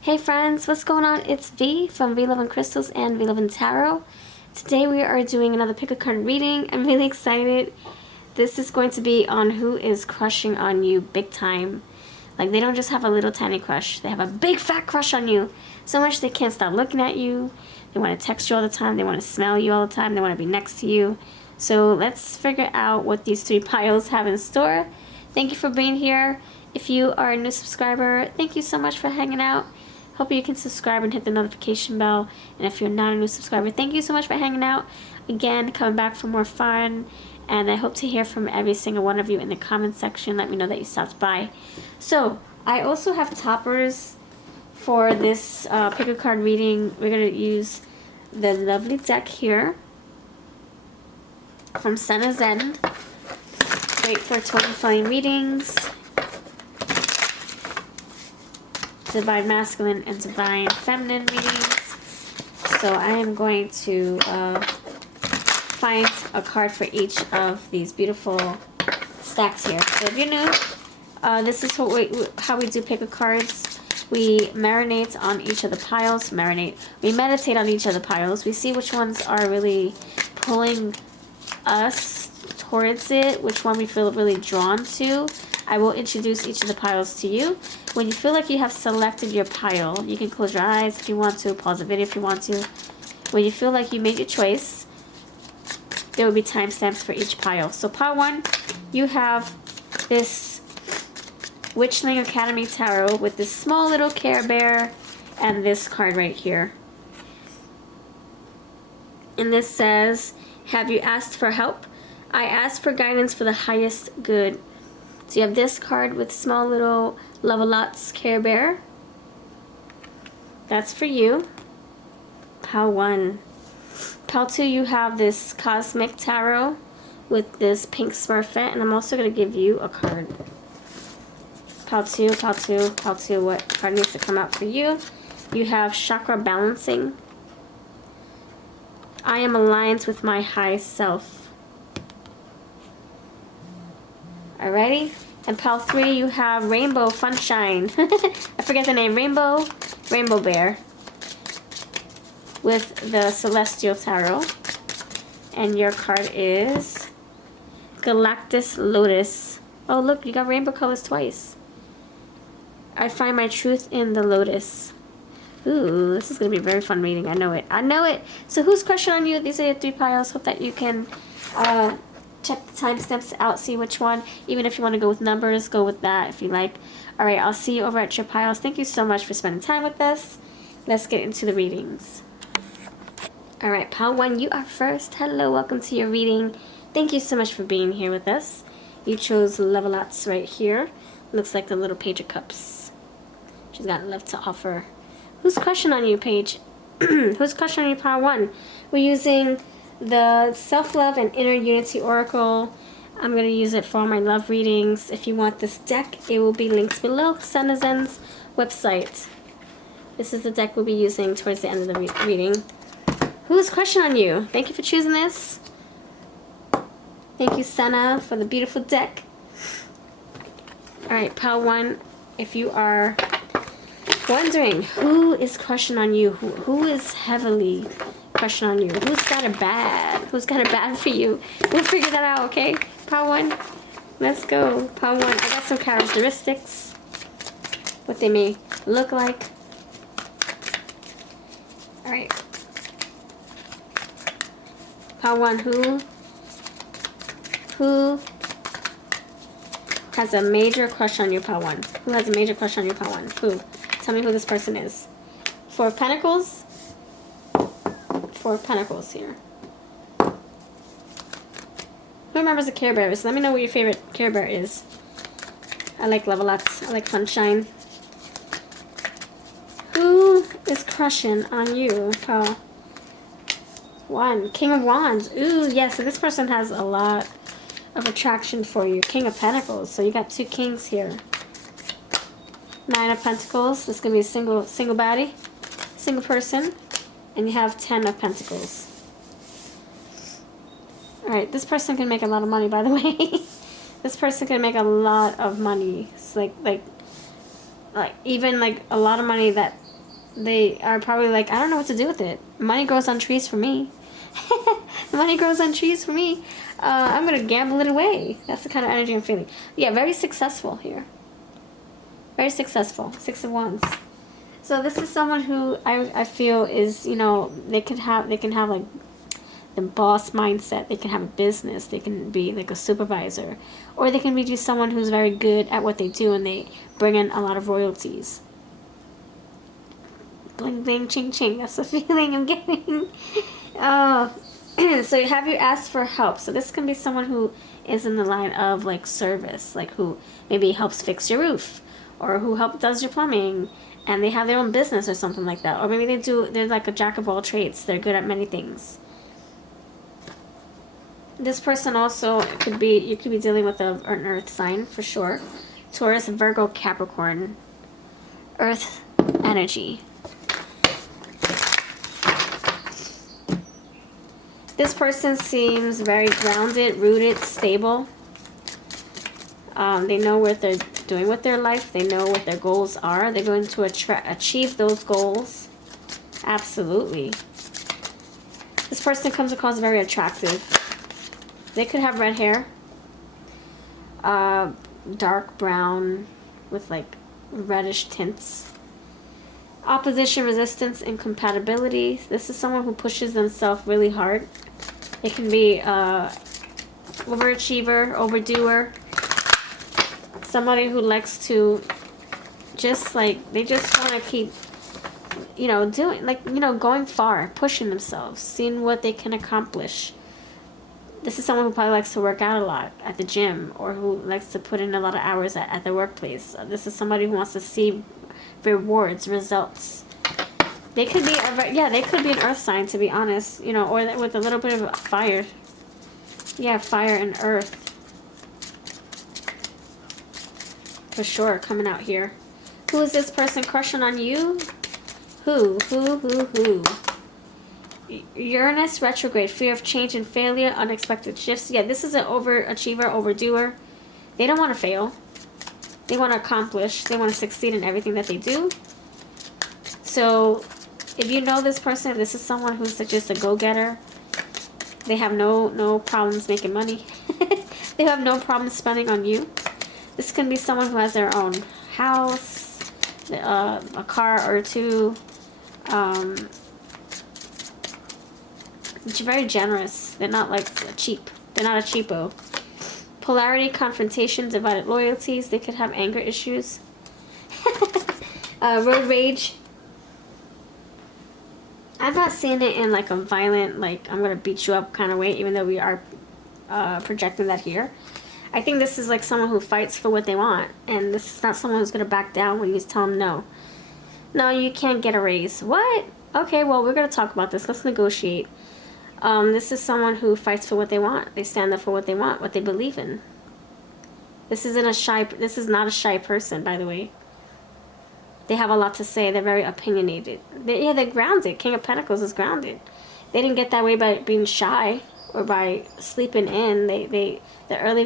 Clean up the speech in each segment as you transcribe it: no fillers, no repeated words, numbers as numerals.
Hey friends, what's going on? It's V from VLoveCrystals and Tarot. Today we are doing another pick a card reading. I'm really excited. This is going to be on who is crushing on you big time. Like, they don't just have a little tiny crush. They have a big fat crush on you. So much they can't stop looking at you. They want to text you all the time. They want to smell you all the time. They want to be next to you. So let's figure out what these three piles have in store. Thank you for being here. If you are a new subscriber, thank you so much for hanging out. Hope you can subscribe and hit the notification bell. And if you're not a new subscriber, thank you so much for hanging out. Again, coming back for more fun. And I hope to hear from every single one of you in the comment section. Let me know that you stopped by. So, I also have toppers for this pick a card reading. We're going to use the lovely deck here from Senna's End. Great for Toni flowing readings. Divine Masculine and Divine Feminine readings. So I am going to find a card for each of these beautiful stacks here. So if you're new, this is how we do pick a cards. We marinate on each of the piles. We meditate on each of the piles. We see which ones are really pulling us towards it, which one we feel really drawn to. I will introduce each of the piles to you. When you feel like you have selected your pile, you can close your eyes if you want to, pause the video if you want to. When you feel like you made your choice, there will be timestamps for each pile. So pile 1, you have this Witchling Academy Tarot with this small little Care Bear and this card right here. And this says, have you asked for help? I asked for guidance for the highest good. So you have this card with small little Love-A-Lot's Care Bear. That's for you. Pile 1. Pile 2, you have this Cosmic Tarot with this pink Smurfette. And I'm also going to give you a card. Pile 2, Pile 2, Pile 2. What card needs to come out for you? You have Chakra Balancing. I am aligned with my high self. Alrighty, and pile 3 you have Rainbow Funshine. I forget the name. Rainbow Bear with the Celestial Tarot. And your card is Galactus Lotus. Oh look, you got rainbow colors twice. I find my truth in the lotus. Ooh, this is going to be a very fun reading. I know it. I know it. So who's crushing on you? These are your 3 piles. Hope that you can check the timestamps out, see which one. Even if you want to go with numbers, go with that if you like. Alright, I'll see you over at your piles. Thank you so much for spending time with us. Let's get into the readings. Alright, pile 1, you are first. Hello, welcome to your reading. Thank you so much for being here with us. You chose Love-A-Lot's right here. Looks like the little Page of Cups. She's got love to offer. Who's crushing on you, Paige? Who's crushing on you, pile 1? We're using the Self-Love and Inner Unity Oracle. I'm going to use it for all my love readings. If you want this deck, it will be links below. Senna's End's website. This is the deck we'll be using towards the end of the reading. Who's crushing on you? Thank you for choosing this. Thank you, Senna, for the beautiful deck. Alright, pile 1, if you are wondering who is crushing on you, who is heavily crushing on you, who's got it bad for you, we'll figure that out, okay? Pile 1, let's go. Pile 1, I got some characteristics, what they may look like. Alright. Pile 1, who has a major crush on you, pile 1? Who has a major crush on you, pile 1? Who? Tell me who this person is. 4 of Pentacles. 4 of Pentacles here. Who remembers the Care Bear? So let me know what your favorite Care Bear is. I like Love-A-Lots. I like Funshine. Who is crushing on you, pal? 1. King of Wands. Ooh, yes. So this person has a lot of attraction for you. King of Pentacles. So you got 2 kings here. 9 of Pentacles. This is going to be a single baddie. Single person. And you have 10 of Pentacles. Alright, this person can make a lot of money, by the way. This person can make a lot of money. It's like even like a lot of money that They are probably like, I don't know what to do with it. Money grows on trees for me. Money grows on trees for me. I'm going to gamble it away. That's the kind of energy I'm feeling. Yeah, very successful here. Very successful. 6 of Wands. So this is someone who I feel is, you know, they can have like the boss mindset. They can have a business. They can be like a supervisor. Or they can be just someone who's very good at what they do and they bring in a lot of royalties. Bling, bling, ching, ching. That's the feeling I'm getting. Oh. So have you asked for help? So this can be someone who is in the line of like service. Like who maybe helps fix your roof. Or who does your plumbing. And they have their own business or something like that. Or maybe they're like a jack of all trades. They're good at many things. This person also could be, you could be dealing with an earth sign for sure. Taurus, Virgo, Capricorn. Earth energy. This person seems very grounded, rooted, stable. They know what they're doing with their life. They know what their goals are. They're going to achieve those goals. Absolutely. This person comes across very attractive. They could have red hair. Dark brown with like reddish tints. Opposition, resistance, incompatibility. This is someone who pushes themselves really hard. It can be overachiever, overdoer. Somebody who likes to just like, they just want to keep, you know, doing, like, you know, going far, pushing themselves, seeing what they can accomplish. This is someone who probably likes to work out a lot at the gym or who likes to put in a lot of hours at the workplace. This is somebody who wants to see rewards, results. They could be, they could be an earth sign, to be honest, you know, or with a little bit of fire. Yeah, fire and earth. For sure, coming out here. Who is this person crushing on you? Who? Uranus retrograde, fear of change and failure, unexpected shifts. Yeah, this is an overachiever, overdoer. They don't want to fail. They want to accomplish. They want to succeed in everything that they do. So, if you know this person, this is someone who's just a go-getter. They have no problems making money. They have no problem spending on you. This can be someone who has their own house, a car or two. It's very generous. They're not like cheap. They're not a cheapo. Polarity, confrontation, divided loyalties. They could have anger issues. Road rage. I'm not seeing it in like a violent, like I'm gonna beat you up kind of way, even though we are projecting that here. I think this is like someone who fights for what they want, and this is not someone who's gonna back down when you tell them no. No, you can't get a raise. What? Okay, well, we're gonna talk about this. Let's negotiate. This is someone who fights for what they want. They stand up for what they want, what they believe in. This is not a shy person, by the way. They have a lot to say. They're very opinionated. They're grounded. King of Pentacles is grounded. They didn't get that way by being shy or by sleeping in. The early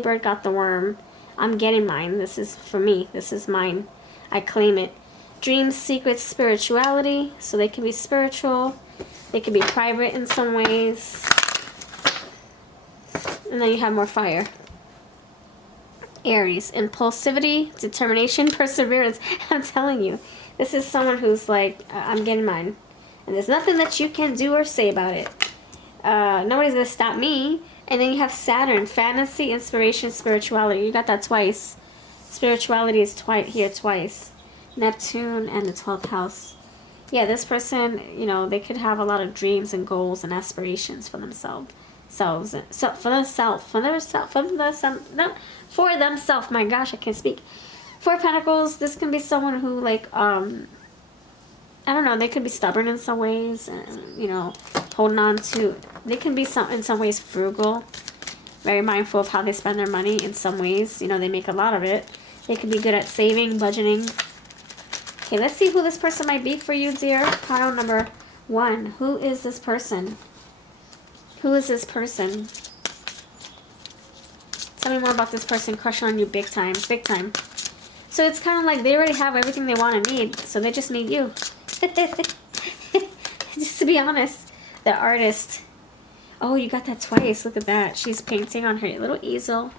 bird got the worm. I'm getting mine. This is for me. This is mine. I claim it. Dreams, secrets, spirituality. So they can be spiritual. They can be private in some ways. And then you have more fire. Aries, impulsivity, determination, perseverance. I'm telling you, this is someone who's like, I'm getting mine. And there's nothing that you can do or say about it. Nobody's going to stop me. And then you have Saturn, fantasy, inspiration, spirituality. You got that twice. Spirituality is here twice. Neptune and the 12th house. Yeah, this person, you know, they could have a lot of dreams and goals and aspirations for themselves. For themselves. My gosh, I can't speak. Four of Pentacles, this can be someone who, like, I don't know, they could be stubborn in some ways, and, you know, holding on to, they can be in some ways frugal, very mindful of how they spend their money in some ways. You know, they make a lot of it. They could be good at saving, budgeting. Okay, let's see who this person might be for you, dear. Pile number 1. Who is this person? Who is this person? Tell me more about this person crushing on you big time. Big time. So it's kind of like they already have everything they want and need, so they just need you. Just to be honest. The artist. Oh, you got that twice. Look at that. She's painting on her little easel.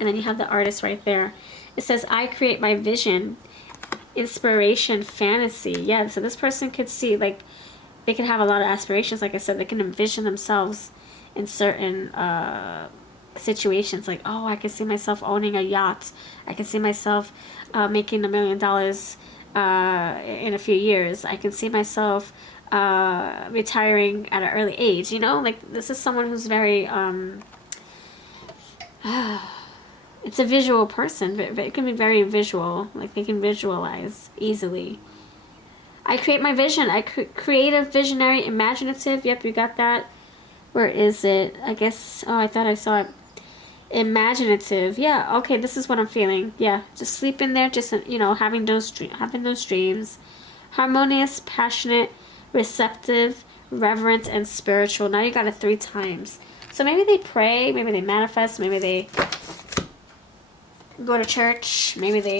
And then you have the artist right there. It says, I create my vision, inspiration, fantasy. Yeah, so this person could see, like, they can have a lot of aspirations. Like I said, they can envision themselves in certain situations. Like, oh, I can see myself owning a yacht. I can see myself making $1 million in a few years. I can see myself retiring at an early age, you know? Like, this is someone who's very, it's a visual person. It can be very visual. Like, they can visualize easily. I create my vision. Creative, visionary, imaginative. Yep, you got that. Where is it? I guess, oh, I thought I saw it. Imaginative. Yeah, okay, this is what I'm feeling. Yeah, just sleep in there, just, you know, having those dreams. Harmonious, passionate, receptive, reverent, and spiritual. Now you got it 3 times. So maybe they pray, maybe they manifest, maybe they go to church, maybe they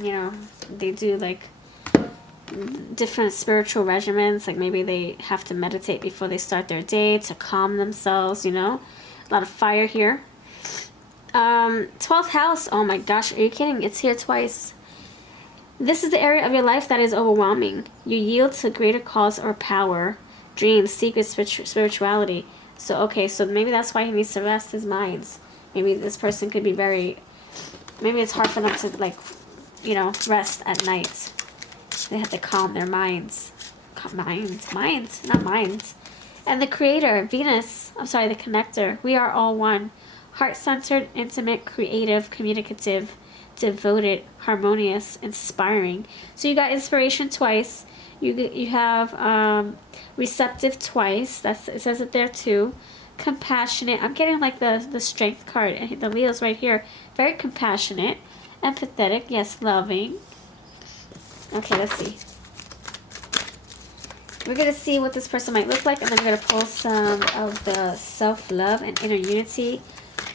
you know, they do like different spiritual regimens. Like maybe they have to meditate before they start their day to calm themselves, you know. A lot of fire here. 12th house. Oh my gosh, are you kidding? It's here twice. This is the area of your life that is overwhelming. You yield to greater cause or power, dreams, secrets, spirituality. So, okay, so maybe that's why he needs to rest his minds. Maybe this person could be very, maybe it's hard for them to, like, you know, rest at night. They have to calm their minds. Minds, not minds. And the creator, Venus, I'm sorry, the connector. We are all one. Heart-centered, intimate, creative, communicative, devoted, harmonious, inspiring. So you got inspiration twice. You have receptive twice. It says it there too. Compassionate. I'm getting like the strength card. And the Leo's right here. Very compassionate. Empathetic. Yes, loving. Okay, let's see. We're going to see what this person might look like. And then we're going to pull some of the self-love and inner unity,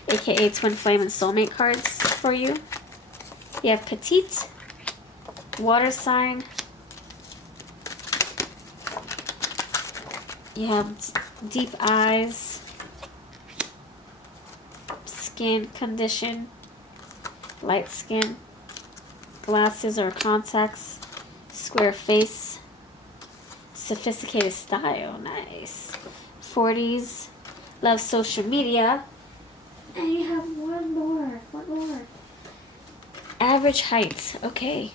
aka twin flame and soulmate cards for you. You have petite, water sign. You have deep eyes, skin condition, light skin, glasses or contacts, square face, sophisticated style, nice. 40s, love social media. And you have one more. Average height. Okay.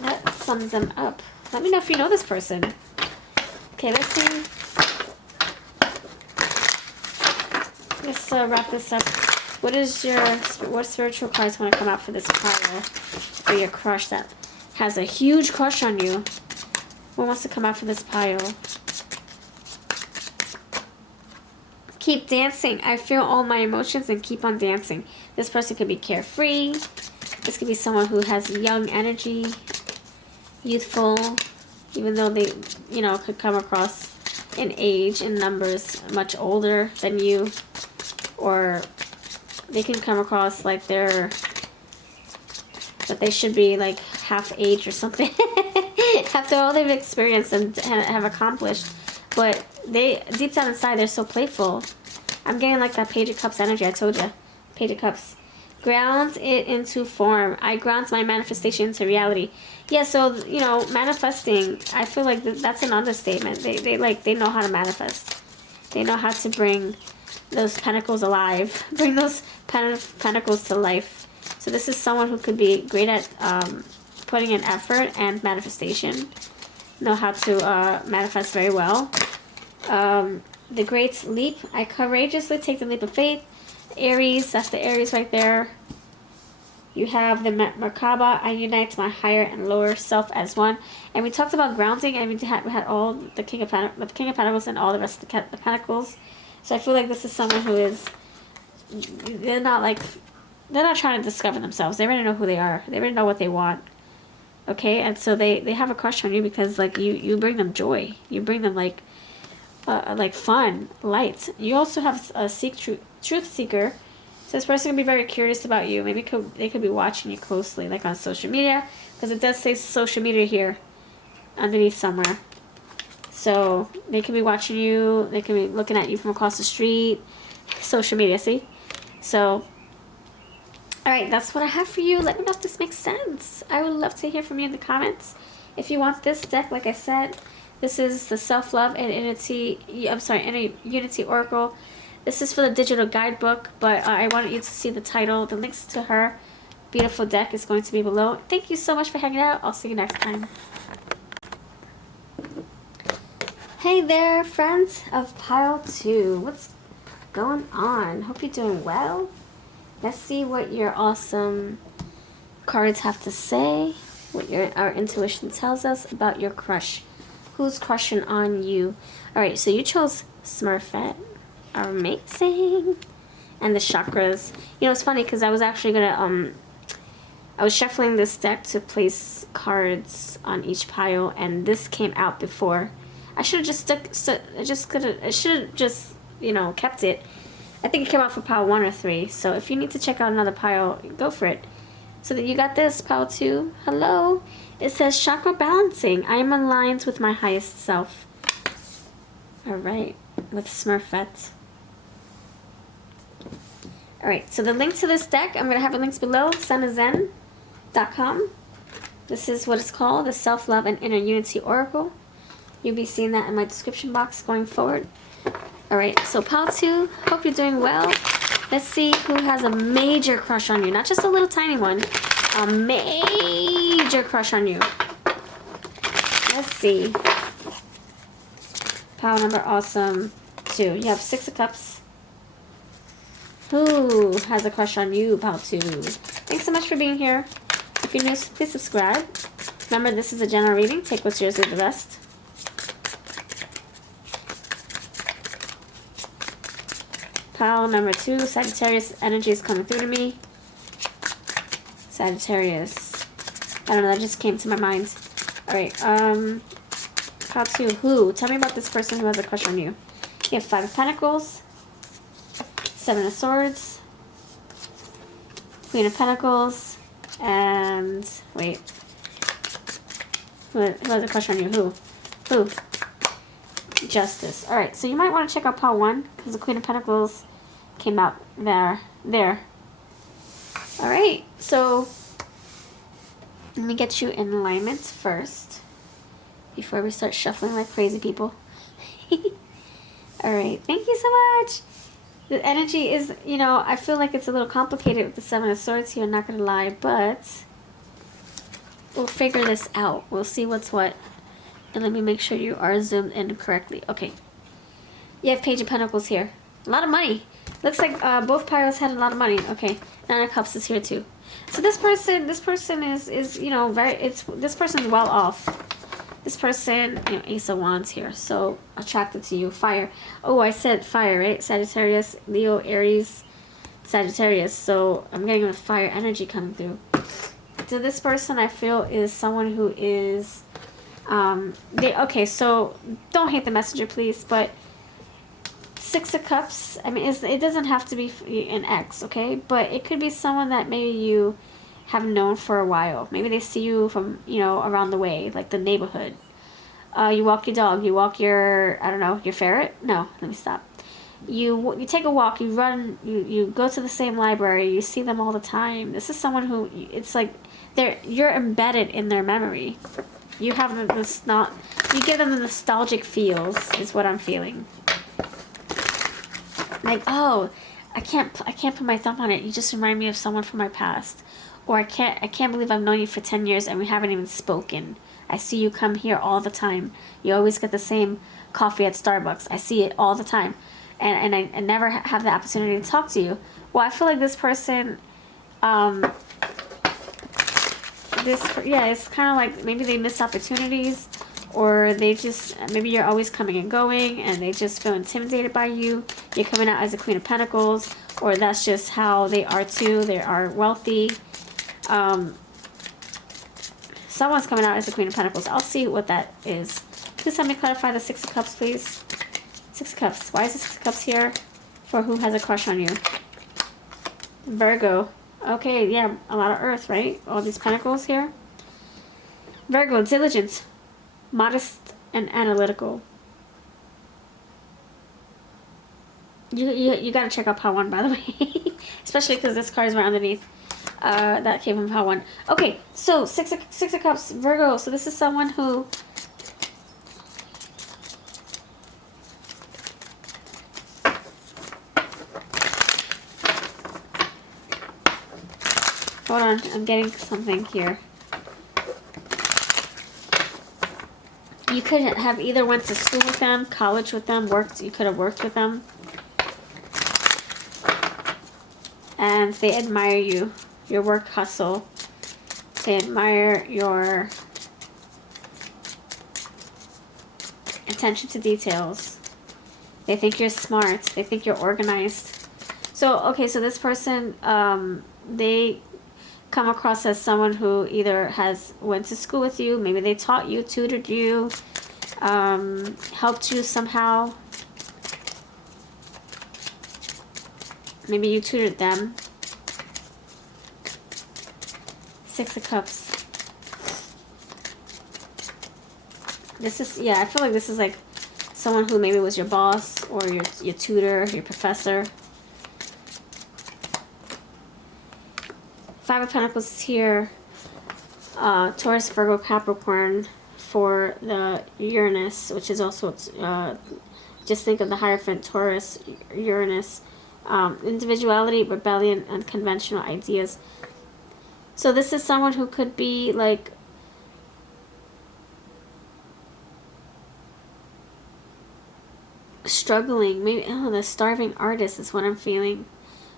That sums them up. Let me know if you know this person. Okay, let's see. Let's wrap this up. What spiritual cards want to come out for this pile? For your crush that has a huge crush on you. What wants to come out for this pile? Keep dancing. I feel all my emotions and keep on dancing. This person could be carefree. This could be someone who has young energy, youthful, even though they, you know, could come across in age and numbers much older than you, or they can come across like that they should be like half age or something after all they've experienced and have accomplished. But they, deep down inside, they're so playful. I'm getting like that Page of Cups energy. I told you. Page of Cups. Ground it into form. I ground my manifestation into reality. Yeah, so, you know, manifesting, I feel like that's an understatement. They know how to manifest. They know how to bring those pentacles alive. Bring those pentacles to life. So this is someone who could be great at putting in effort and manifestation. Know how to manifest very well. The Great Leap. I courageously take the leap of faith. Aries, that's the Aries right there. You have the Merkaba. I unite my higher and lower self as one. And we talked about grounding, and we had all the King of Pentacles and all the rest of the Pentacles. So I feel like this is someone who is, they're not trying to discover themselves. They already know who they are. They already know what they want. Okay, and so they have a crush on you because like you bring them joy. You bring them like fun, light. You also have a truth seeker. So this person can be very curious about you. Maybe they could be watching you closely, like on social media, because it does say social media here underneath somewhere. So they could be watching you. They could be looking at you from across the street. Social media, see? So, all right, that's what I have for you. Let me know if this makes sense. I would love to hear from you in the comments. If you want this deck, like I said, this is the Self-Love and Unity Oracle. This is for the digital guidebook, but I wanted you to see the title. The links to her beautiful deck is going to be below. Thank you so much for hanging out. I'll see you next time. Hey there, friends of Pile 2. What's going on? Hope you're doing well. Let's see what your awesome cards have to say. What our intuition tells us about your crush. Who's crushing on you? Alright, so you chose Smurfette. Amazing. And the chakras. You know, it's funny because I was actually gonna I was shuffling this deck to place cards on each pile, and this came out before. I should have just you know, kept it. I think it came out for pile 1 or 3. So if you need to check out another pile, go for it. So that you got this, pile 2. Hello. It says chakra balancing. I am aligned with my highest self. Alright. With Smurfette. Alright, so the link to this deck, I'm going to have the links below, sanazen.com. This is what it's called, the Self-Love and Inner Unity Oracle. You'll be seeing that in my description box going forward. Alright, so pile 2, hope you're doing well. Let's see who has a major crush on you. Not just a little tiny one, a major crush on you. Let's see. Pile number awesome 2. You have 6 of Cups. Who has a crush on you, pile 2? Thanks so much for being here. If you're new, please subscribe. Remember, this is a general reading. Take what's yours, leave the rest. Pile number 2, Sagittarius energy is coming through to me. Sagittarius. I don't know, that just came to my mind. Alright, pile 2, who? Tell me about this person who has a crush on you. You have 5 of Pentacles. 7 of Swords, Queen of Pentacles, and wait, who has a crush on you? Who? Justice. All right, so you might want to check out pile 1 because the Queen of Pentacles came out there. All right, so let me get you in alignment first before we start shuffling like crazy people. All right, thank you so much. The energy is, you know, I feel like it's a little complicated with the 7 of Swords here, not going to lie, but we'll figure this out. We'll see what's what. And let me make sure you are zoomed in correctly. Okay. You have Page of Pentacles here. A lot of money. Looks like both piles had a lot of money. Okay. 9 of Cups is here too. So this person is you know, this person's well off. This person, you know, Ace of Wands here, so attracted to you. Fire. Oh, I said fire, right? Sagittarius, Leo, Aries, Sagittarius. So I'm getting a fire energy coming through. So this person, I feel, is someone who is, okay, so don't hate the messenger, please, but 6 of Cups, I mean, it doesn't have to be an ex, okay? But it could be someone that maybe you have known for a while. Maybe they see you from, you know, around the way, like the neighborhood. You walk your dog, you walk your, I don't know, your ferret? No, let me stop. You take a walk, you run, you go to the same library, you see them all the time. This is someone who, it's like, you're embedded in their memory. You have you give them the nostalgic feels, is what I'm feeling. Like, oh, I can't put my thumb on it. You just remind me of someone from my past. Or I can't believe I've known you for 10 years and we haven't even spoken. I see you come here all the time. You always get the same coffee at Starbucks. I see it all the time. And I never have the opportunity to talk to you. Well, I feel like this person, it's kind of like maybe they miss opportunities, or they just, maybe you're always coming and going and they just feel intimidated by you. You're coming out as a Queen of Pentacles, or that's just how they are too. They are wealthy. Someone's coming out as the Queen of Pentacles. I'll see what that is. Please help me clarify the 6 of Cups, please. 6 of Cups. Why is the 6 of Cups here? for who has a crush on you. Virgo. Okay, yeah, a lot of earth, right? All these pentacles here. Virgo, diligent, modest, and analytical. You gotta check out pile 1, by the way. Especially because this card is right underneath. That came from pile 1. Okay, so six of Cups, Virgo. So this is someone who... Hold on, I'm getting something here. You could have either went to school with them, college with them, you could have worked with them. And they admire you, your work hustle. They admire your attention to details. They think you're smart. They think you're organized. So, okay, so this person, they come across as someone who either went to school with you, maybe they taught you, tutored you, helped you somehow. Maybe you tutored them. 6 of Cups. This is, yeah, I feel like this is like someone who maybe was your boss or your tutor, your professor. 5 of Pentacles is here. Taurus, Virgo, Capricorn for the Uranus, which is also, just think of the Hierophant, Taurus, Uranus. Individuality, rebellion, unconventional ideas. So this is someone who could be like struggling. Maybe, oh, the starving artist is what I'm feeling.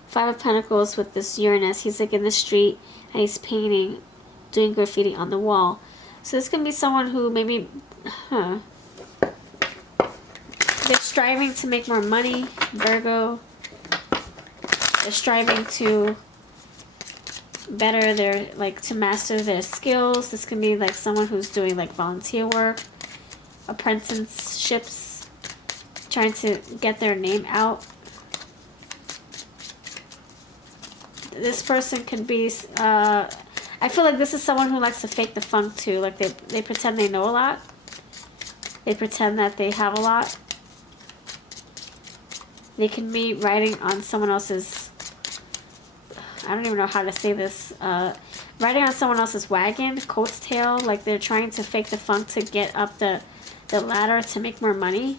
5 of Pentacles with this Uranus. He's like in the street and he's painting, doing graffiti on the wall. So this can be someone who maybe, they're striving to make more money, Virgo. They're striving to better to master their skills. This can be like someone who's doing like volunteer work, apprenticeships, trying to get their name out. This person could be, I feel like this is someone who likes to fake the funk too. Like they pretend they know a lot. They pretend that they have a lot. They can be riding on someone else's, I don't even know how to say this, riding on someone else's wagon, coat's tail, like they're trying to fake the funk to get up the ladder to make more money.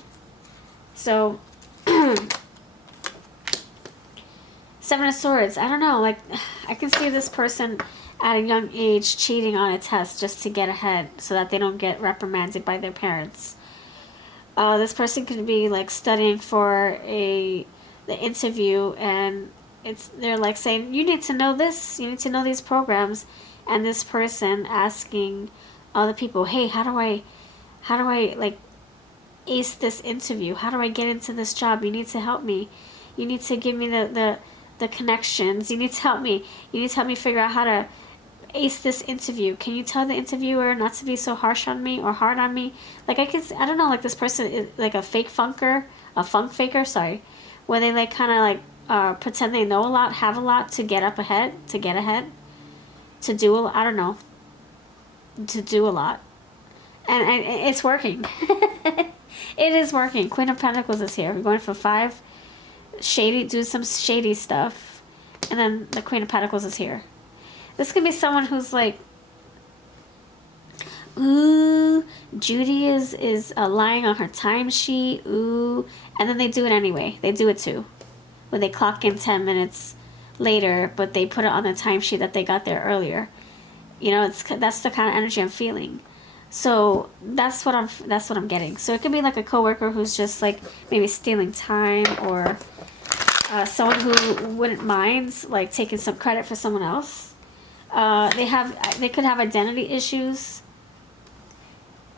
So, 7 of Swords, I don't know, like, I can see this person at a young age cheating on a test just to get ahead so that they don't get reprimanded by their parents. This person could be like studying for the interview, and they're like saying, you need to know this, you need to know these programs, and this person asking other people, hey, how do I like ace this interview? How do I get into this job? You need to help me. You need to give me the connections. You need to help me. You need to help me figure out how to ace this interview. Can you tell the interviewer not to be so harsh on me or hard on me? Like I don't know, like this person is like a fake funker, a funk faker, sorry, where they like kind of like pretend they know a lot, have a lot to get up ahead, to get ahead, to do I don't know, to do a lot, and it's working. It is working. Queen of Pentacles is here. We're going for 5. Shady, do some shady stuff, and then the Queen of Pentacles is here. This could be someone who's like, ooh, Judy is lying on her timesheet, ooh, and then they do it anyway. They do it too, when they clock in 10 minutes later, but they put it on the timesheet that they got there earlier. You know, that's the kind of energy I'm feeling. So that's what I'm getting. So it could be like a coworker who's just like maybe stealing time, or someone who wouldn't mind like taking some credit for someone else. They could have identity issues,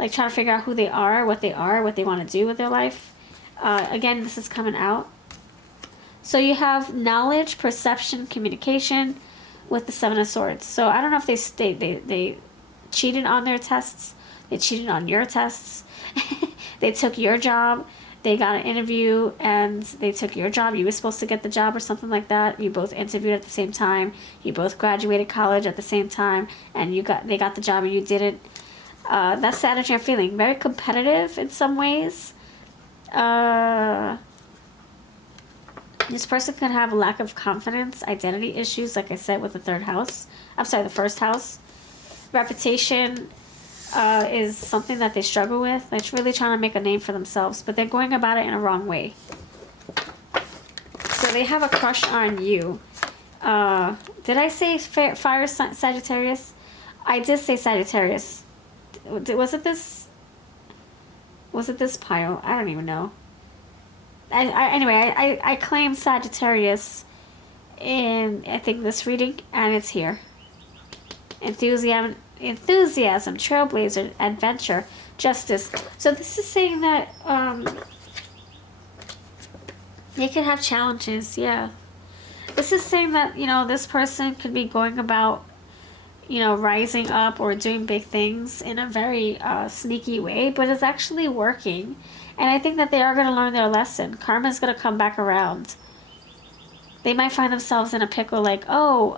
like trying to figure out who they are, what they want to do with their life. Again, this is coming out. So you have knowledge, perception, communication with the 7 of Swords. So I don't know if they cheated on their tests. They cheated on your tests. They took your job. they got an interview and they took your job. You were supposed to get the job or something like that. You both interviewed at the same time. You both graduated college at the same time, and they got the job and you didn't. That's the energy I'm feeling. Very competitive in some ways. This person could have a lack of confidence, identity issues, like I said, with the third house. I'm sorry, the first house. Reputation is something that they struggle with. They're really trying to make a name for themselves, but they're going about it in a wrong way. So they have a crush on you. Did I say fire Sagittarius? I did say Sagittarius. Was it this pile? I don't even know. Anyway, I claim Sagittarius in, I think, this reading, and it's here. Enthusiasm, trailblazer, adventure, justice. So this is saying that they could have challenges, yeah. This is saying that, you know, this person could be going about, you know, rising up or doing big things in a very sneaky way, but it's actually working. And I think that they are going to learn their lesson. Karma is going to come back around. They might find themselves in a pickle like, oh,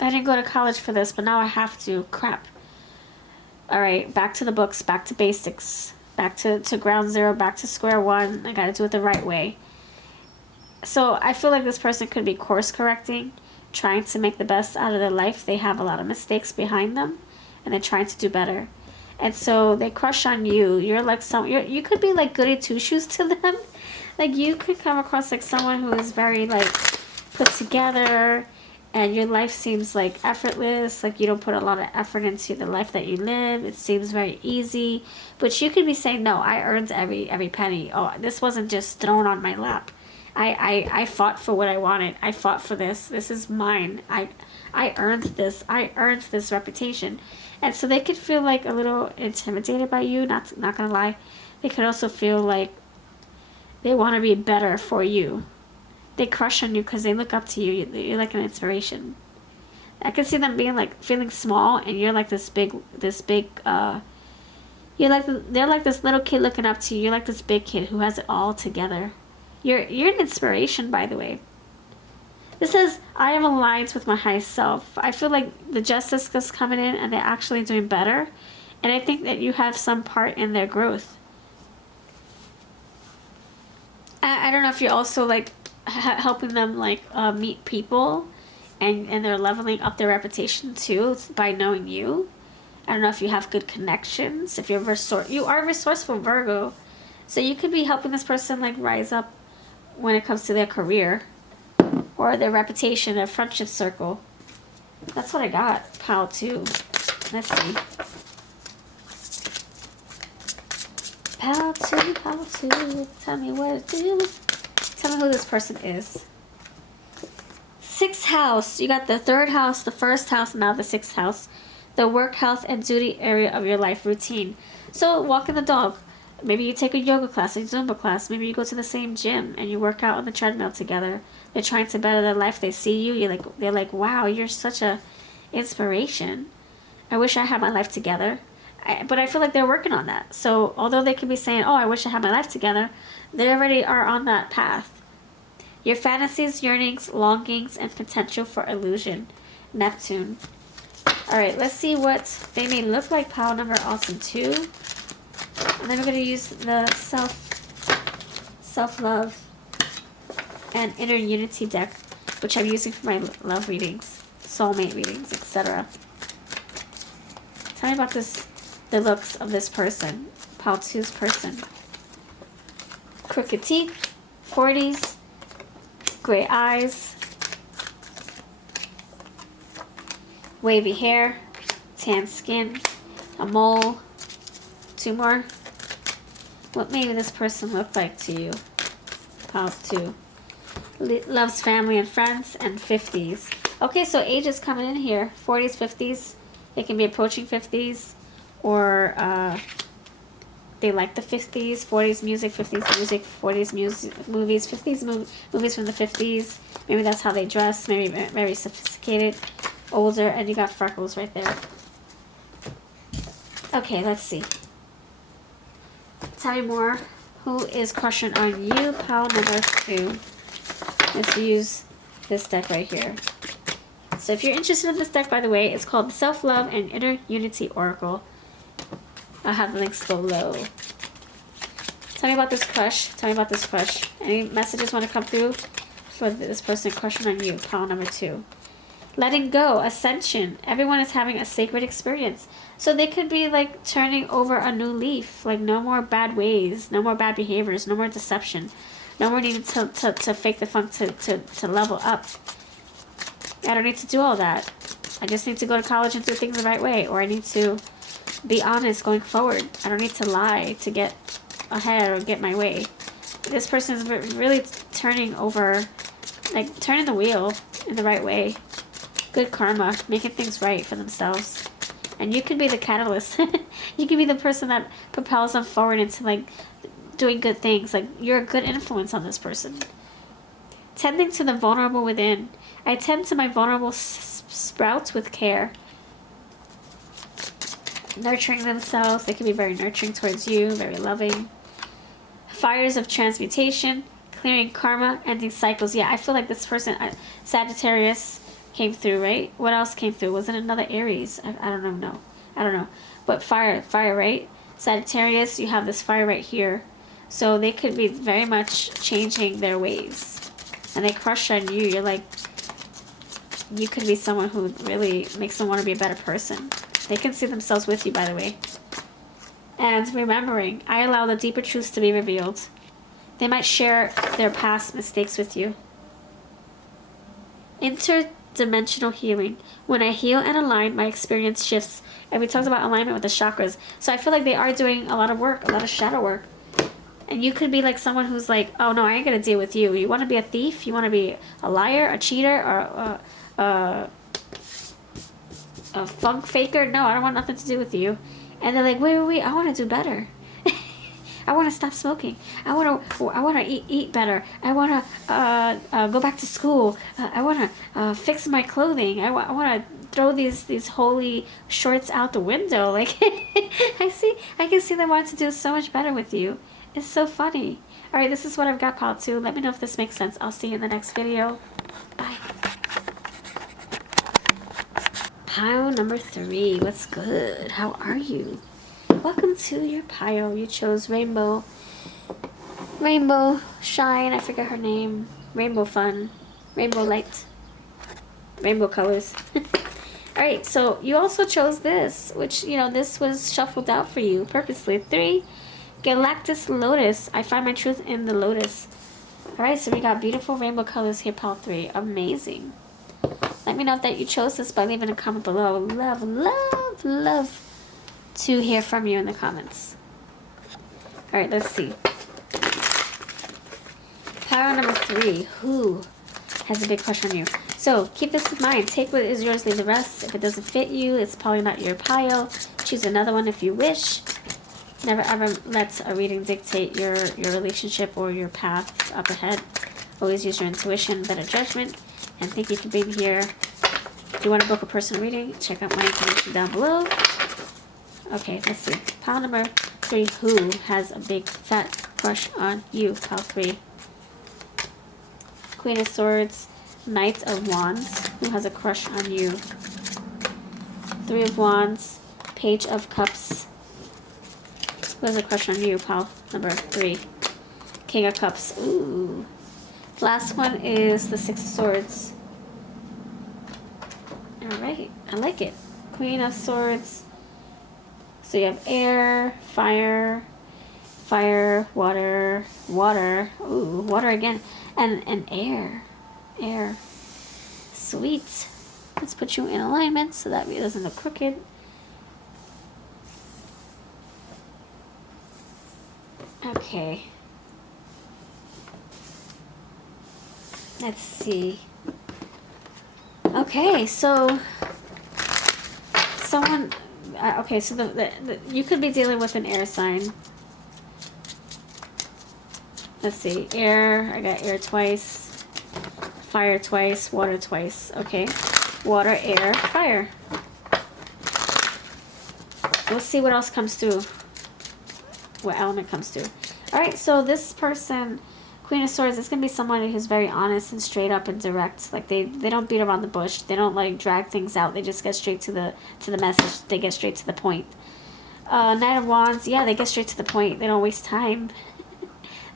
I didn't go to college for this, but now I have to. Crap. Alright, back to the books, back to basics, back to ground zero, back to square one. I gotta do it the right way. So I feel like this person could be course correcting, trying to make the best out of their life. They have a lot of mistakes behind them, and they're trying to do better. And so they crush on you. You're like you could be like goody two shoes to them. Like you could come across like someone who is very like put together, and your life seems like effortless. Like you don't put a lot of effort into the life that you live. It seems very easy. But you could be saying, no, I earned every penny. Oh, this wasn't just thrown on my lap. I fought for what I wanted. I fought for this. This is mine. I earned this. I earned this reputation. And so they could feel like a little intimidated by you, not gonna lie. They could also feel like they want to be better for you. They crush on you because they look up to you. You're like an inspiration. I can see them being like feeling small, and you're like this big they're like this little kid looking up to you. You're like this big kid who has it all together. You're an inspiration, by the way. This says, I am aligned with my highest self. I feel like the justice is coming in and they're actually doing better. And I think that you have some part in their growth. I don't know if you're also like helping them like meet people, and they're leveling up their reputation too by knowing you. I don't know if you have good connections. If you're you are resourceful, Virgo. So you could be helping this person like rise up when it comes to their career or their reputation, their friendship circle. That's what I got. Pile 2. Let's see. Pile 2, pile 2. Tell me what to do. Tell me who this person is. 6th house. You got the 3rd house, the 1st house, and now the 6th house. The work, health, and duty area of your life routine. So walking the dog. Maybe you take a yoga class, a Zumba class. Maybe you go to the same gym and you work out on the treadmill together. They're trying to better their life. They see you. They're like, wow, you're such a inspiration. I wish I had my life together. But I feel like they're working on that. So although they could be saying, oh, I wish I had my life together, they already are on that path. Your fantasies, yearnings, longings, and potential for illusion. Neptune. All right, let's see what they may look like. Pile number awesome 2. And then we're going to use the self-love and inner unity deck, which I'm using for my love readings, soulmate readings, etc. Tell me about the looks of this person, Pile 2's person. Crooked teeth, 40s, gray eyes, wavy hair, tan skin, a mole. 2 more. What may this person look like to you? Pile 2. Loves family and friends, and 50s. Okay, so age is coming in here. 40s, 50s. They can be approaching 50s, or they like the 50s, 40s music, 50s music, 40s movies, 50s movies from the 50s. Maybe that's how they dress. Maybe very sophisticated, older, and you got freckles right there. Okay, let's see. Tell me more. Who is crushing on you? Pile number 2. Let's use this deck right here. So if you're interested in this deck, by the way, it's called the Self-Love and Inner Unity Oracle. I'll have the links below. Tell me about this crush. Tell me about this crush. Any messages want to come through for this person crushing on you? Pile number 2. Letting go. Ascension. Everyone is having a sacred experience. So they could be like turning over a new leaf. Like no more bad ways. No more bad behaviors. No more deception. No more needing to fake the funk to level up. I don't need to do all that. I just need to go to college and do things the right way. Or I need to be honest going forward. I don't need to lie to get ahead or get my way. This person is really turning over, like turning the wheel in the right way. Good karma, making things right for themselves. And you can be the catalyst. You can be the person that propels them forward into like doing good things. Like you're a good influence on this person. Tending to the vulnerable within. I tend to my vulnerable sprouts with care. Nurturing themselves. They can be very nurturing towards you, very loving. Fires of transmutation, clearing karma, ending cycles. Yeah, I feel like this person, Sagittarius, came through, right? What else came through? Was it another Aries? I don't know. No, I don't know. But fire, right? Sagittarius, you have this fire right here. So they could be very much changing their ways. And they crush on you. You're like, you could be someone who really makes them want to be a better person. They can see themselves with you, by the way. And remembering, I allow the deeper truths to be revealed. They might share their past mistakes with you. Interdimensional healing. When I heal and align, my experience shifts. And we talked about alignment with the chakras. So I feel like they are doing a lot of work, a lot of shadow work. And you could be like someone who's like, oh no, I ain't going to deal with you. You want to be a thief? You want to be a liar, a cheater, or a funk faker? No, I don't want nothing to do with you. And they're like, wait, I want to do better. I want to stop smoking. I want to eat better. I want to go back to school. I want to fix my clothing. I want to throw these holy shorts out the window. Like, I can see them wanting to do so much better with you. It's so funny. All right, this is what I've got, pile 2. Let me know if this makes sense. I'll see you in the next video. Bye. Pile number 3. What's good? How are you? Welcome to your pile. You chose Rainbow Shine. I forget her name. Rainbow Fun. Rainbow Light. Rainbow Colors. Alright, so you also chose this, which, you know, this was shuffled out for you purposely. 3. Galactus Lotus. I find my truth in the lotus. Alright, so we got beautiful rainbow colors here, pile 3. Amazing. Let me know if that you chose this by leaving a comment below. Love to hear from you in the comments. Alright, let's see. Power number 3. Who has a big crush on you? So, keep this in mind. Take what is yours, leave the rest. If it doesn't fit you, it's probably not your pile. Choose another one if you wish. Never ever let a reading dictate your relationship or your path up ahead. Always use your intuition, better judgment. And thank you for being here. If you want to book a personal reading, check out my information down below. Okay, let's see. Pile number 3. Who has a big fat crush on you? Pile 3. Queen of Swords. Knight of Wands. Who has a crush on you? 3 of Wands. Page of Cups. Who has a crush on you? Pile number 3. King of Cups. Ooh. Last one is the 6 of Swords. Alright, I like it. Queen of Swords. So you have air, fire, water, ooh, water again, and air. Sweet. Let's put you in alignment so that it doesn't look crooked. Okay. Let's see. Okay, so someone, okay, so the you could be dealing with an air sign. Let's see, air, I got air twice, fire twice, water twice, okay. Water, air, fire. We'll see what else comes through. What element comes through. Alright, so this person, Queen of Swords, is going to be someone who's very honest and straight up and direct. Like, they don't beat around the bush. They don't, like, drag things out. They just get straight to the message. They get straight to the point. Knight of Wands, yeah, they get straight to the point. They don't waste time.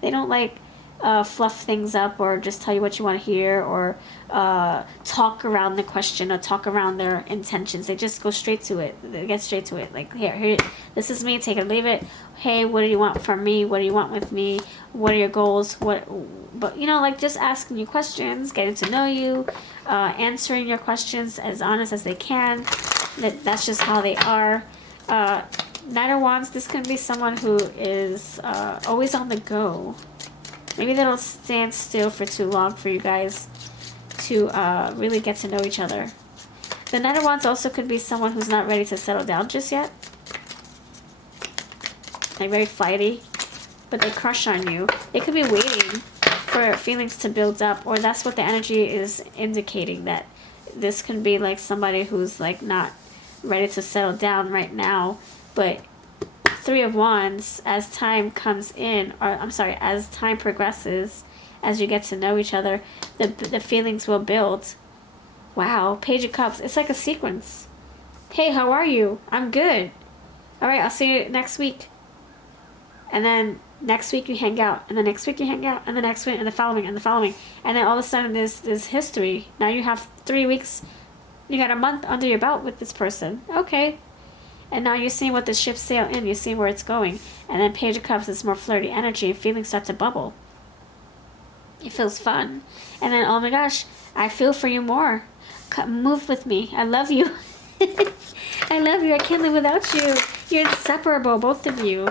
They don't, like, fluff things up or just tell you what you want to hear or talk around the question or talk around their intentions. They just go straight to it. They get straight to it. Like, here, this is me, take it or leave it. Hey, what do you want from me? What do you want with me? What are your goals? But, you know, like, just asking you questions, getting to know you, answering your questions as honest as they can. That's just how they are. Knight of Wands, this can be someone who is always on the go. Maybe they don't stand still for too long for you guys to really get to know each other. The Knight of Wands also could be someone who's not ready to settle down just yet. Like, very flighty. But they crush on you. They could be waiting for feelings to build up. Or that's what the energy is indicating. That this can be like somebody who's like not ready to settle down right now. But Three of Wands, as time comes in, or I'm sorry, as time progresses, as you get to know each other, the feelings will build. Wow, Page of Cups. It's like a sequence. Hey, how are you? I'm good. All right, I'll see you next week. And then next week you hang out, and the next week you hang out, and the next week, and the following, and the following. And then all of a sudden there's history. Now you have 3 weeks, you got a month under your belt with this person. Okay. And now you're seeing what the ship sail in. You're seeing where it's going. And then Page of Cups is more flirty energy. And feelings start to bubble. It feels fun. And then, oh my gosh, I feel for you more. Move with me. I love you. I love you. I can't live without you. You're inseparable, both of you.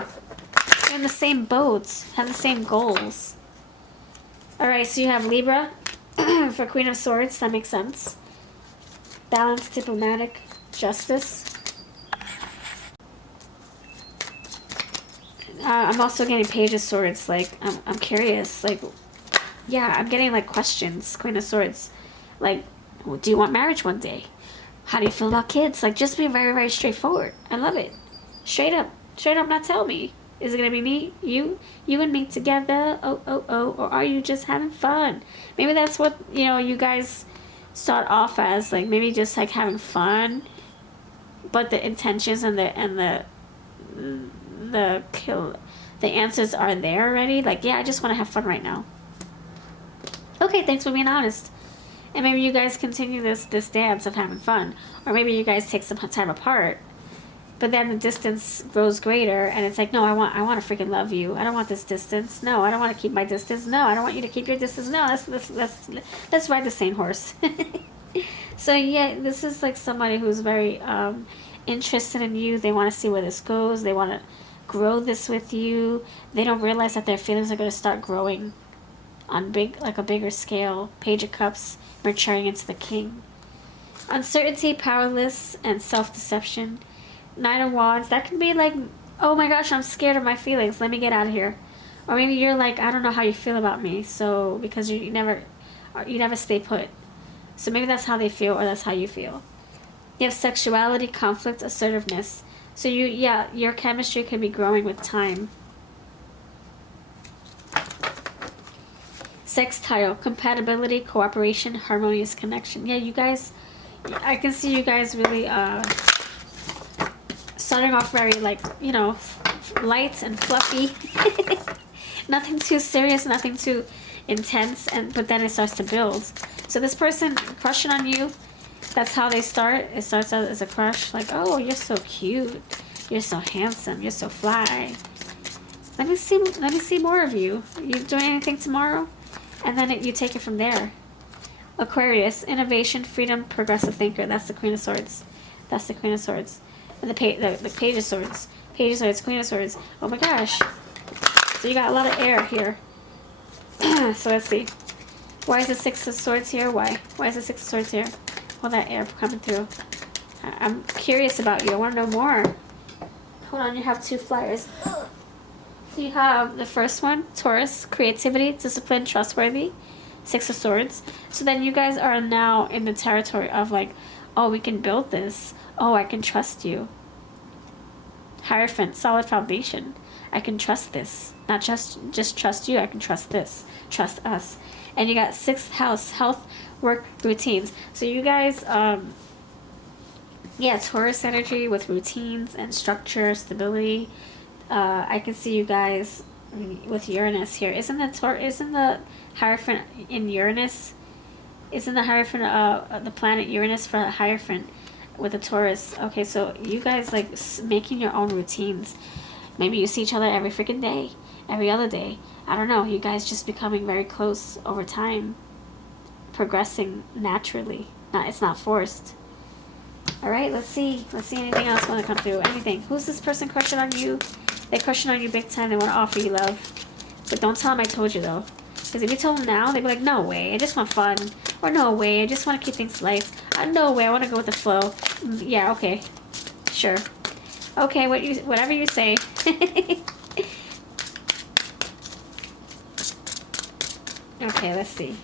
You're in the same boat. Have the same goals. Alright, so you have Libra for Queen of Swords. That makes sense. Balance, diplomatic, justice. I'm also getting Page of Swords. Like, I'm curious. Like, yeah, I'm getting, like, questions. Queen of Swords. Like, do you want marriage one day? How do you feel about kids? Like, just be very, very straightforward. I love it. Straight up. Straight up, now tell me. Is it going to be me? You and me together? Oh. Or are you just having fun? Maybe that's what, you know, you guys start off as. Like, maybe just, like, having fun. But the intentions and the answers are there already. Like, yeah, I just want to have fun right now. Okay, thanks for being honest. And maybe you guys continue this dance of having fun, or maybe you guys take some time apart, but then the distance grows greater, and it's like, no, I want to freaking love you. I don't want this distance. No, I don't want to keep my distance. No, I don't want you to keep your distance. No, let's ride the same horse. So yeah, this is like somebody who's very interested in you. They want to see where this goes. They want to grow this with you. They don't realize that their feelings are going to start growing on a bigger scale. Page of Cups maturing into the King. Uncertainty, powerless, and self-deception. Knight of Wands, that can be like, oh my gosh, I'm scared of my feelings, let me get out of here. Or maybe you're like, I don't know how you feel about me, so because you never stay put. So maybe that's how they feel, or that's how you feel. You have sexuality, conflict, assertiveness. So your chemistry can be growing with time. Sextile, compatibility, cooperation, harmonious connection. Yeah, you guys, I can see you guys really starting off very, like, you know, light and fluffy. Nothing too serious, nothing too intense, but then it starts to build. So this person crushing on you, that's how they start. It starts out as a crush, like, oh, you're so cute, you're so handsome, you're so fly. Let me see more of you. You doing anything tomorrow? And then you take it from there. Aquarius, innovation, freedom, progressive thinker. That's the Queen of Swords. That's the Queen of Swords. And the Page of Swords. Page of Swords, Queen of Swords. Oh my gosh. So you got a lot of air here. So let's see. Why is the Six of Swords here? Why? Why is the Six of Swords here? All that air coming through. I'm curious about you. I want to know more. Hold on, you have 2 flyers. So you have the first one, Taurus, creativity, discipline, trustworthy, Six of Swords. So then you guys are now in the territory of like, oh, we can build this. Oh, I can trust you. Hierophant, solid foundation. I can trust this. Not just trust you, I can trust this. Trust us. And you got 6th house, health, work, routines. So you guys, yeah, Taurus energy with routines and structure, stability. I can see you guys with Uranus here. Isn't the Hierophant in Uranus? Isn't the Hierophant the planet Uranus for Hierophant with a Taurus? Okay, so you guys like making your own routines. Maybe you see each other every freaking day, every other day. I don't know. You guys just becoming very close over time, progressing naturally. It's not forced. All right, let's see. Let's see anything else want to come through. Anything. Who's this person crushing on you? They crushing on you big time. They want to offer you love. But don't tell them I told you, though. Because if you told them now, they'd be like, no way. I just want fun. Or no way. I just want to keep things light. No way. I want to go with the flow. Yeah, okay. Sure. Okay, whatever you say. Okay, let's see.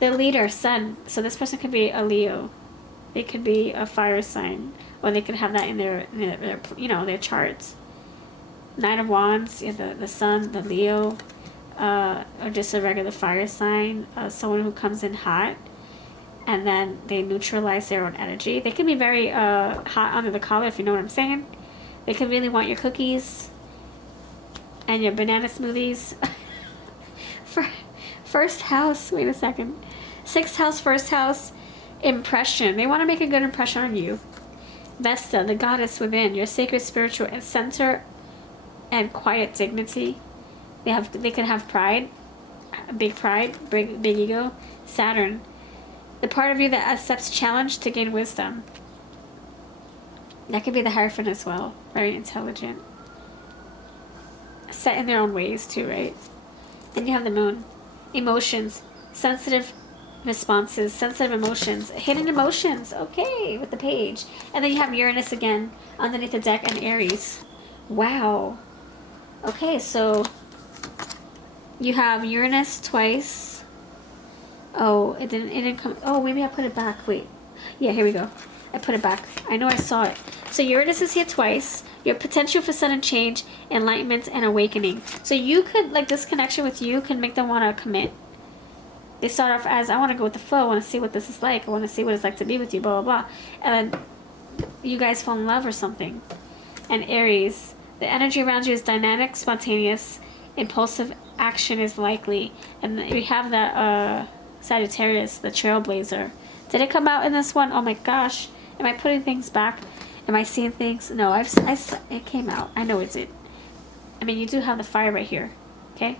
The leader, sun. So this person could be a Leo. They could be a fire sign, or they could have that in their their charts. Knight of Wands, yeah, the sun, the Leo, or just a regular fire sign. Someone who comes in hot, and then they neutralize their own energy. They can be very hot under the collar, if you know what I'm saying. They can really want your cookies and your banana smoothies. For first house, wait a second. 6th house, first house. Impression. They want to make a good impression on you. Vesta, the goddess within, your sacred spiritual center and quiet dignity. They could have pride, big ego. Saturn, the part of you that accepts challenge to gain wisdom. That could be the Hierophant as well. Very intelligent. Set in their own ways too, right? Then you have the Moon. Emotions, sensitive responses, sensitive emotions, hidden emotions. Okay, with the Page. And then you have Uranus again underneath the deck and Aries. Wow. Okay, so you have Uranus twice. Oh, it didn't come. Oh, maybe I put it back. Wait. Yeah, here we go. I put it back. I know I saw it. So Uranus is here twice. Your potential for sudden change, enlightenment, and awakening. So you could, like, this connection with you can make them want to commit. They start off as, I want to go with the flow. I want to see what this is like. I want to see what it's like to be with you, blah, blah, blah. And then you guys fall in love or something. And Aries, the energy around you is dynamic, spontaneous, impulsive action is likely. And we have that Sagittarius, the trailblazer. Did it come out in this one? Oh my gosh. Am I putting things back? Am I seeing things? No, it came out. I know it did. I mean, you do have the fire right here. Okay?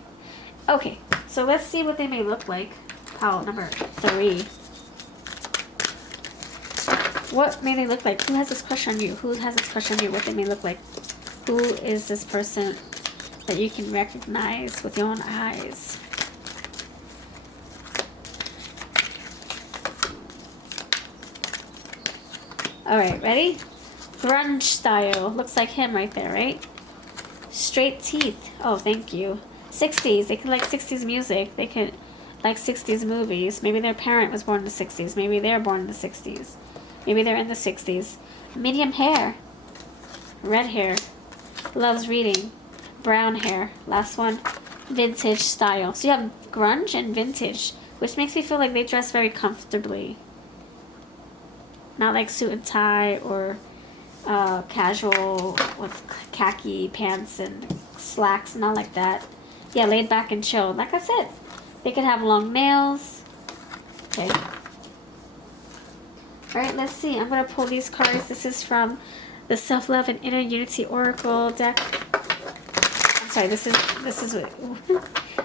Okay, so let's see what they may look like. Pile number 3. What may they look like? Who has this crush on you? Who has this crush on you? What they may look like? Who is this person that you can recognize with your own eyes? Alright, ready? Grunge style. Looks like him right there, right? Straight teeth. Oh, thank you. 60s. They could like 60s music. They could like 60s movies. Maybe their parent was born in the 60s. Maybe they're born in the 60s. Maybe they're in the 60s. Medium hair. Red hair. Loves reading. Brown hair. Last one. Vintage style. So you have grunge and vintage, which makes me feel like they dress very comfortably. Not like suit and tie or casual with khaki pants and slacks. Not like that. Yeah, laid back and chilled. Like I said, they could have long nails. Okay. Alright, let's see. I'm going to pull these cards. This is from the Self-Love and Inner Unity Oracle deck. I'm sorry, this is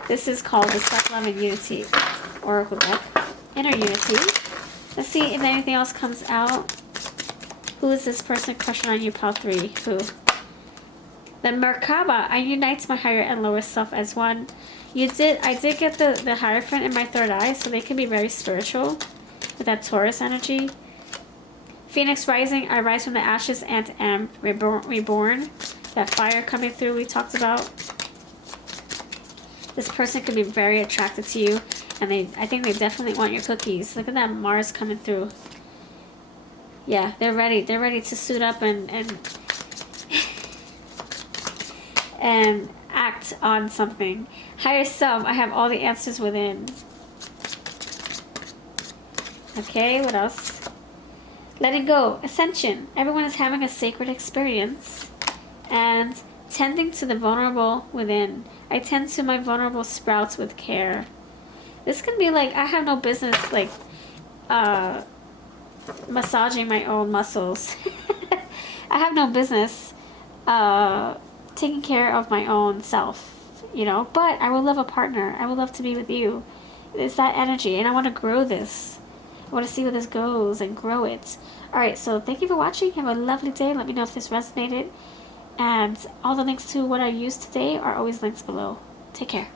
this is called the Self-Love and Unity Oracle deck. Inner Unity. Let's see if anything else comes out. Who is this person crushing on you, pile 3? Who? The Merkaba. I unite my higher and lower self as one. I did get the Hierophant in my third eye, so they can be very spiritual with that Taurus energy. Phoenix rising. I rise from the ashes and am reborn. That fire coming through we talked about. This person could be very attracted to you, and I think they definitely want your cookies. Look at that Mars coming through. Yeah, they're ready. They're ready to suit up and and act on something. Higher self, I have all the answers within. Okay, what else? Letting go, ascension. Everyone is having a sacred experience. And tending to the vulnerable within. I tend to my vulnerable sprouts with care. This can be like, I have no business like massaging my own muscles. I have no business taking care of my own self, you know, but I would love a partner. I would love to be with you. It's that energy, and I want to grow this. I want to see where this goes and grow it. Alright, so thank you for watching. Have a lovely day. Let me know if this resonated. And all the links to what I used today are always links below. Take care.